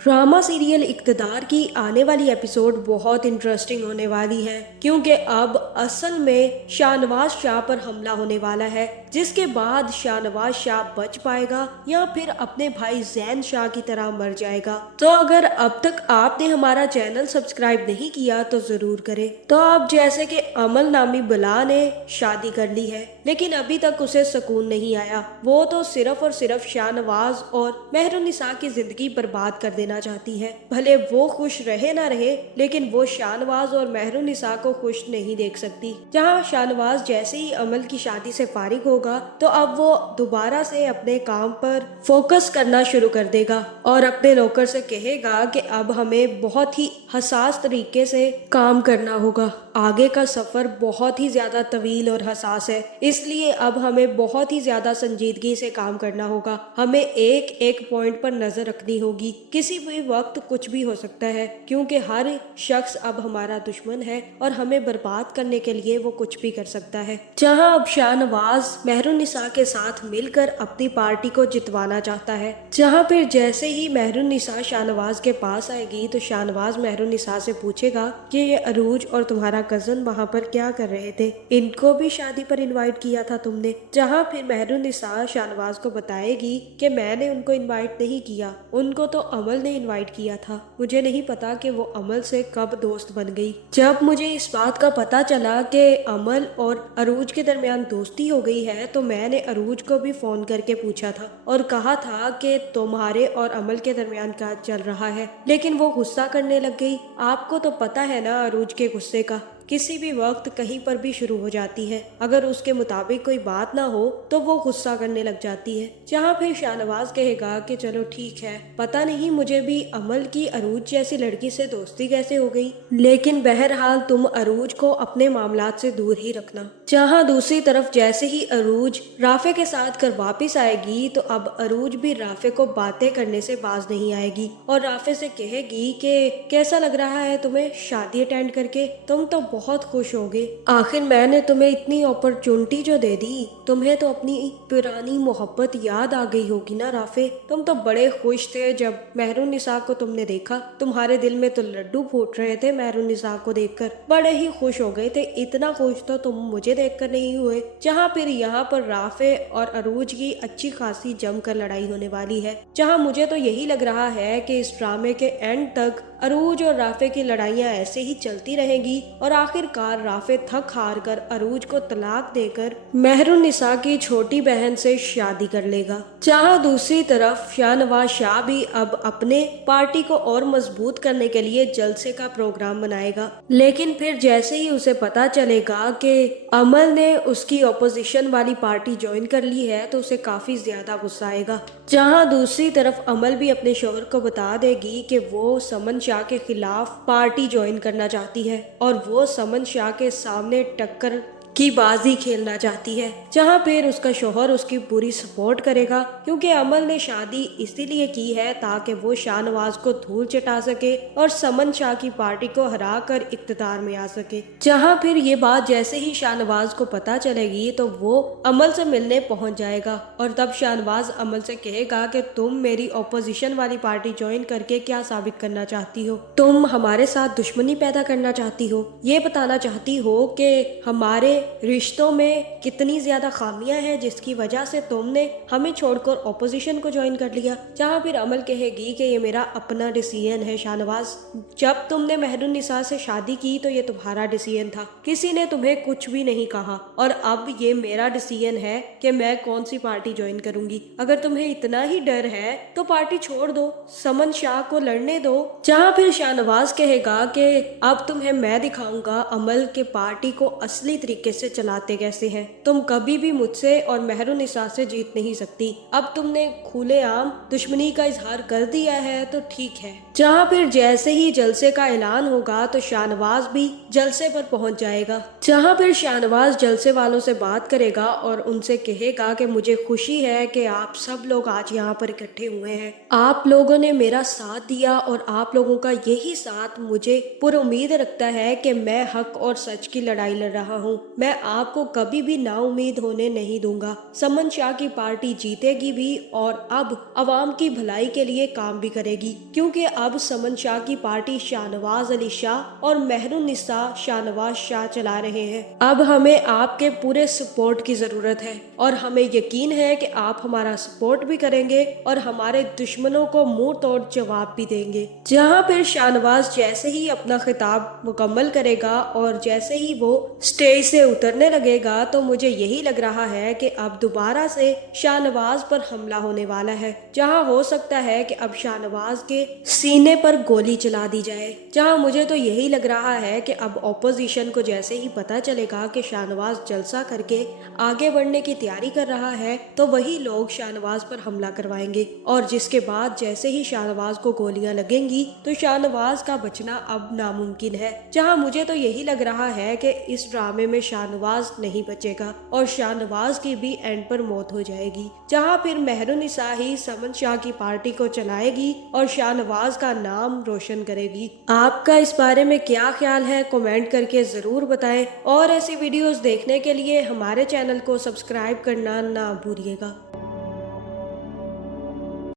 Drama serial इक़्तिदार की आने वाली एपिसोड बहुत इंटरेस्टिंग होने वाली है, क्योंकि अब असल में शाहनवाज शाह पर हमला होने वाला है, जिसके बाद शाहनवाज शाह बच पाएगा या फिर अपने भाई जैन शाह की तरह मर जाएगा। तो अगर अब तक आपने हमारा चैनल सब्सक्राइब नहीं किया तो जरूर करें। तो अब जैसे कि अमल नामी बला ने शादी कर ली है, लेकिन अभी तक उसे सुकून नहीं आया। वो तो सिर्फ और सिर्फ शाहनवाज और मेहरुन्निसा की जिंदगी बर्बाद कर देना चाहती है। भले वो खुश रहे ना रहे, लेकिन वो शाहनवाज और मेहरुन्निसा को खुश नहीं देख सकती। जहाँ शाहनवाज जैसे ही अमल की शादी से फारिग होगा तो अब वो दोबारा से अपने काम पर फोकस करना शुरू कर देगा और अपने नौकर से कहेगा कि अब हमें बहुत ही हसास तरीके से काम करना होगा। आगे का सफर बहुत ही ज्यादा तवील और हसास है, इसलिए अब हमें बहुत ही ज्यादा संजीदगी से काम करना होगा। हमें एक एक पॉइंट पर नजर रखनी होगी। किसी भी वक्त कुछ भी हो सकता है, क्योंकि हर शख्स अब हमारा दुश्मन है और हमें बर्बाद करने के लिए वो कुछ भी कर सकता है। जहां अब शाहनवाज मेहरुन्निसा के साथ मिलकर अपनी पार्टी को जितवाना चाहता है। जहां फिर जैसे ही मेहरुन्निसा शाहनवाज के पास आएगी तो शाहनवाज मेहरुन्निसा से पूछेगा कि ये अरूज और तुम्हारा कजन वहाँ पर क्या कर रहे थे, इनको भी शादी पर इनवाइट किया था तुमने। जहाँ फिर मेहरुन्निसा शाहनवाज को बताएगी कि मैंने उनको इनवाइट नहीं किया, उनको तो अमल ने इनवाइट किया था। मुझे नहीं पता कि वो अमल से कब दोस्त बन गई। जब मुझे इस बात का पता चला कि अमल और अरूज के दरमियान दोस्ती हो गई है तो मैंने अरूज को भी फोन करके पूछा था और कहा था कि तुम्हारे और अमल के दरमियान क्या चल रहा है, लेकिन वो गुस्सा करने लग गई। आपको तो पता है ना अरूज के गुस्से का, किसी भी वक्त कहीं पर भी शुरू हो जाती है। अगर उसके मुताबिक कोई बात ना हो तो वो गुस्सा करने लग जाती है। जहाँ फिर शाहनवाज कहेगा कि चलो ठीक है, पता नहीं मुझे भी अमल की अरूज जैसी लड़की से दोस्ती कैसे हो गई, लेकिन बहरहाल तुम अरूज को अपने मामलात से दूर ही रखना। जहाँ दूसरी तरफ जैसे ही अरूज राफे के साथ कर वापिस आएगी तो अब अरूज भी राफे को बातें करने से बाज नहीं आएगी और राफे से कहेगी कि कैसा लग रहा है तुम्हें शादी अटेंड करके, तुम तो बहुत खुश होगे। आखिर मैंने तुम्हें इतनी अपॉर्चुनिटी जो दे दी, तुम्हें तो अपनी पुरानी मोहब्बत याद आ गई होगी ना राफे। तुम तो बड़े खुश थे जब मेहरुन्निसा को तुमने देखा, तुम्हारे दिल में तो लड्डू फूट रहे थे मेहरुन्निसा को देखकर, बड़े ही खुश हो गए थे। इतना खुश तो तुम मुझे देखकर नहीं हुए। जहाँ फिर यहाँ पर राफे और अरूज की अच्छी खासी जमकर लड़ाई होने वाली है। जहाँ मुझे तो यही लग रहा है कि इस ड्रामे के एंड तक अरूज और राफे की लड़ाइयाँ ऐसे ही चलती रहेंगी और आखिरकार राफे थक हार कर अरूज को तलाक देकर मेहरुन्निसा की छोटी बहन से शादी कर लेगा। जहाँ दूसरी तरफ शाहनवाज शाह भी अब अपने पार्टी को और मजबूत करने के लिए जलसे का प्रोग्राम बनाएगा, लेकिन फिर जैसे ही उसे पता चलेगा कि अमल ने उसकी ऑपोजिशन वाली पार्टी ज्वाइन कर ली है तो उसे काफी ज्यादा गुस्सा आएगा। जहाँ दूसरी तरफ अमल भी अपने शौहर को बता देगी कि वो समन शाह के खिलाफ पार्टी ज्वाइन करना चाहती है और वो समन शाह के सामने टक्कर की बाजी खेलना चाहती है। जहाँ फिर उसका शौहर उसकी पूरी सपोर्ट करेगा, क्योंकि अमल ने शादी इसीलिए की है ताकि वो शाहनवाज को धूल चटा सके और समन शाह की पार्टी को हरा कर इख्तियार में आ सके। जहाँ फिर ये बात जैसे ही शाहनवाज को पता चलेगी तो वो अमल से मिलने पहुंच जाएगा और तब शाहनवाज अमल से कहेगा कि तुम मेरी ऑपोजिशन वाली पार्टी ज्वाइन करके क्या साबित करना चाहती हो, तुम हमारे साथ दुश्मनी पैदा करना चाहती हो, ये बताना चाहती हो कि हमारे रिश्तों में कितनी ज्यादा खामियां हैं जिसकी वजह से तुमने हमें छोड़कर ऑपोजिशन को ज्वाइन कर लिया। जहाँ फिर अमल कहेगी कि ये मेरा अपना डिसीजन है शाहनवाज, जब तुमने मेहरुन्निसा से शादी की तो ये तुम्हारा डिसीजन था, किसी ने तुम्हें कुछ भी नहीं कहा और अब ये मेरा डिसीजन है कि मैं कौन सी पार्टी ज्वाइन करूंगी। अगर तुम्हें इतना ही डर है तो पार्टी छोड़ दो, समन शाह को लड़ने दो। जहाँ फिर शाहनवाज कहेगा कि अब तुम्हें मैं दिखाऊंगा अमल के पार्टी को असली तरीके से चलाते कैसे हैं, तुम कभी भी मुझसे और मेहरुन्निसा से जीत नहीं सकती। अब तुमने खुलेआम दुश्मनी का इजहार कर दिया है तो ठीक है। जहाँ फिर जैसे ही जलसे का ऐलान होगा तो शाहनवाज भी जलसे पर पहुंच जाएगा। जहाँ फिर शाहनवाज जलसे वालों से बात करेगा और उनसे कहेगा कि मुझे खुशी है कि आप सब लोग आज यहाँ पर इकट्ठे हुए हैं, आप लोगों ने मेरा साथ दिया और आप लोगों का यही साथ मुझे पुर उम्मीद रखता है कि मैं हक और सच की लड़ाई लड़ रहा हूँ। मैं आपको कभी भी नाउम्मीद होने नहीं दूंगा। समन शाह की पार्टी जीतेगी भी और अब अवाम की भलाई के लिए काम भी करेगी, क्योंकि अब समन शाह की पार्टी शाहनवाज अली शाह और मेहरुन्निसा शाहनवाज शाह चला रहे हैं। अब हमें आपके पूरे सपोर्ट की जरूरत है और हमें यकीन है कि आप हमारा सपोर्ट भी करेंगे और हमारे दुश्मनों को मुंह तोड़ जवाब भी देंगे। जहां फिर शाहनवाज जैसे ही अपना खिताब मुकम्मल करेगा और जैसे ही वो स्टेज से उतरने लगेगा तो मुझे यही लग रहा है कि अब दोबारा से शाहनवाज पर हमला होने वाला है, जहां हो सकता है कि अब शाहनवाज के सीने पर गोली चला दी जाए। जहां मुझे तो यही लग रहा है कि अब ऑपोजिशन को जैसे ही पता चलेगा कि शाहनवाज जलसा करके आगे बढ़ने की तैयारी कर रहा है तो वही लोग शाहनवाज पर हमला करवाएंगे और जिसके बाद जैसे ही शाहनवाज को गोलियां लगेंगी तो शाहनवाज का बचना अब नामुमकिन है। जहां मुझे तो यही लग रहा है कि इस ड्रामे में शाहनवाज नहीं बचेगा और शाहनवाज की भी एंड पर मौत हो जाएगी, जहां फिर मेहरुन्निसा ही समन शाह की पार्टी को चलाएगी और शाहनवाज का नाम रोशन करेगी। आपका इस बारे में क्या ख्याल है, कमेंट करके जरूर बताएं और ऐसी वीडियोस देखने के लिए हमारे चैनल को सब्सक्राइब करना ना भूलिएगा।